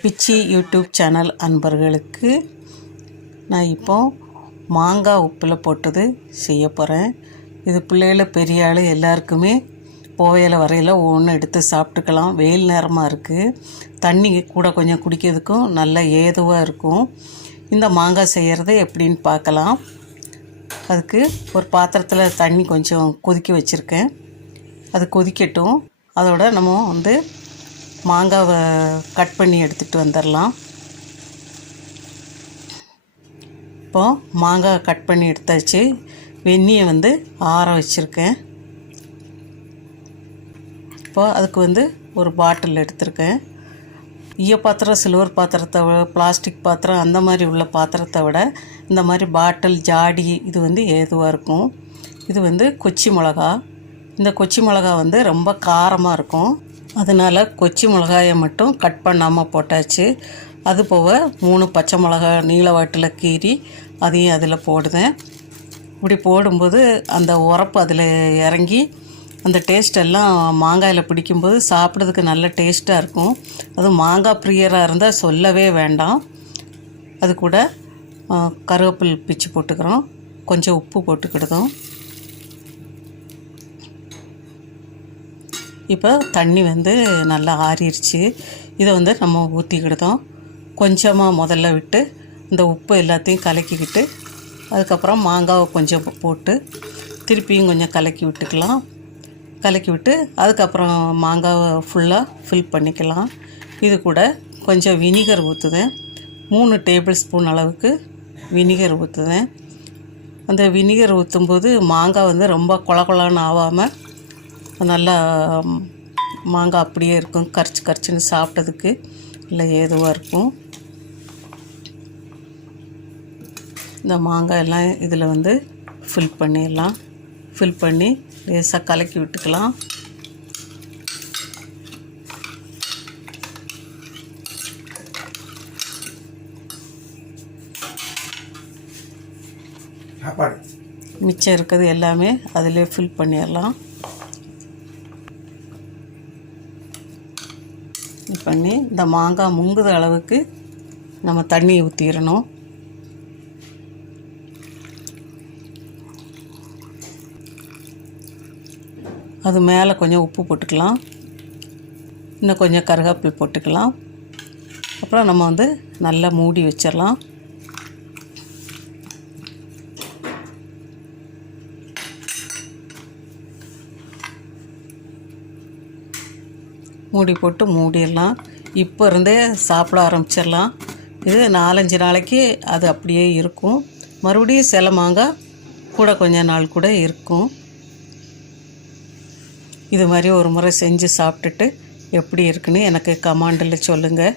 பிச்சி YouTube channel அன்பர்களுக்கு நான் இப்போ மாங்காய் உப்பில் போட்டது செய்ய போகிறேன். இது பிள்ளைகள பெரிய ஆள் எல்லாருக்குமே போவையில் வரையில் ஒன்று எடுத்து சாப்பிட்டுக்கலாம். வெயில் நேரமாக இருக்குது தண்ணி கூட கொஞ்சம் குடிக்கிறதுக்கும் நல்ல ஏதுவாக இருக்கும். இந்த மாங்காய் செய்கிறது எப்படின்னு பார்க்கலாம். அதுக்கு ஒரு பாத்திரத்தில் தண்ணி கொஞ்சம் கொதிக்க வச்சுருக்கேன். அது கொதிக்கட்டும். அதோட நம்ம வந்து மாங்காவை கட் பண்ணி எடுத்துகிட்டு வந்துடலாம் இப்போ மாங்காய் கட் பண்ணி எடுத்தாச்சு. வெந்நியை வந்து ஆற வச்சுருக்கேன். இப்போது அதுக்கு வந்து ஒரு பாட்டில் எடுத்திருக்கேன். ஈய பாத்திரம் சில்வர் பாத்திரத்தை விட பிளாஸ்டிக் பாத்திரம் அந்த மாதிரி உள்ள பாத்திரத்தை விட இந்த மாதிரி பாட்டில் ஜாடி இது வந்து ஏதுவாக இருக்கும். இது வந்து கொச்சி மிளகா. இந்த கொச்சி மிளகா வந்து ரொம்ப காரமாக இருக்கும். அதனால் கொச்சி மிளகாயை மட்டும் கட் பண்ணாமல் போட்டாச்சு. அது போக மூணு பச்சை மிளகா நீல வாட்டில் கீறி அதையும் அதில் போடுதேன். இப்படி போடும்போது அந்த உரப்பு அதில் இறங்கி அந்த டேஸ்ட் எல்லாம் மாங்காயில் பிடிக்கும்போது சாப்பிட்றதுக்கு நல்ல டேஸ்ட்டாக இருக்கும். அதுவும் மாங்காய் பிரியராக இருந்தால் சொல்லவே வேண்டாம். அது கூட கருவேப்பில் பிச்சு போட்டுக்கிறோம். கொஞ்சம் உப்பு போட்டுக்கிடுதோம். இப்போ தண்ணி வந்து நல்லா ஆறிடுச்சு இதை வந்து நம்ம ஊற்றிக்கிடுதோம் கொஞ்சமாக முதல்ல விட்டு இந்த உப்பு எல்லாத்தையும் கலக்கிக்கிட்டு அதுக்கப்புறம் மாங்காவை கொஞ்சம் போட்டு திருப்பியும் கொஞ்சம் கலக்கி விட்டுக்கலாம். கலக்கி விட்டு அதுக்கப்புறம் மாங்காவை ஃபுல்லாக ஃபில் பண்ணிக்கலாம். இது கூட கொஞ்சம் வினிகர் ஊற்றுதேன் மூணு டேபிள் ஸ்பூன் அளவுக்கு வினிகர் ஊற்றுதேன் அந்த வினிகர் ஊற்றும்போது மாங்காய் வந்து ரொம்ப கொல கொலன்னு ஆகாமல் நல்லா மாங்காய் அப்படியே இருக்கும். கரிச்சு கரிச்சுன்னு சாப்பிட்டதுக்கு இல்லை ஏதுவாக இருக்கும். இந்த மாங்காய் எல்லாம் இதில் வந்து ஃபில் பண்ணிடலாம். ஃபில் பண்ணி லேசாக கலக்கி விட்டுக்கலாம். மிச்சம் இருக்கிறது எல்லாமே அதிலே ஃபில் பண்ணிடலாம். இது பண்ணி இந்த மாங்காய் முங்குத அளவுக்கு நம்ம தண்ணி ஊற்றிடணும் அது மேலே கொஞ்சம் உப்பு போட்டுக்கலாம். இன்னும் கொஞ்சம் கருகாப்பில் போட்டுக்கலாம். அப்புறம் நம்ம வந்து நல்லா மூடி வச்சிடலாம் மூடி போட்டு மூடிடலாம். இப்போ இருந்தே சாப்பிட ஆரம்பிச்சிடலாம். இது நாலஞ்சு நாளைக்கு அது அப்படியே இருக்கும். மறுபடியும் சில மாங்காய் கூட கொஞ்ச நாள் கூட இருக்கும். இது மாதிரி ஒரு முறை செஞ்சு சாப்பிட்டுட்டு எப்படி இருக்குன்னு எனக்கு கமாண்டில் சொல்லுங்கள்